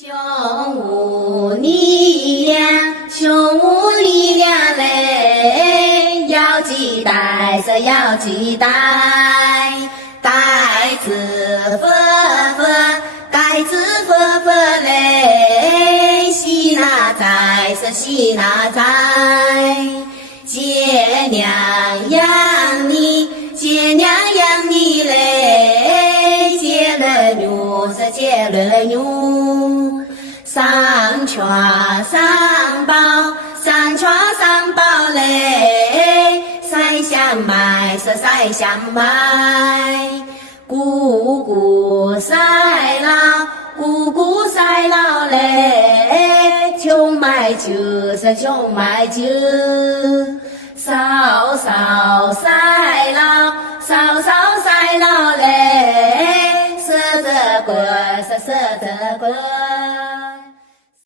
穷无力量，穷无力量嘞，要记带是要记带，带子佛佛，带子佛佛嘞，喜拿在是喜拿在，接娘养你，接娘养你嘞，接了牛是接了牛。上床上宝，上床上宝嘞，赛香麦是赛香麦，姑姑赛老，姑姑赛老嘞，穷买酒是穷买酒，嫂嫂赛老，嫂嫂赛老嘞，舍得过是舍得过。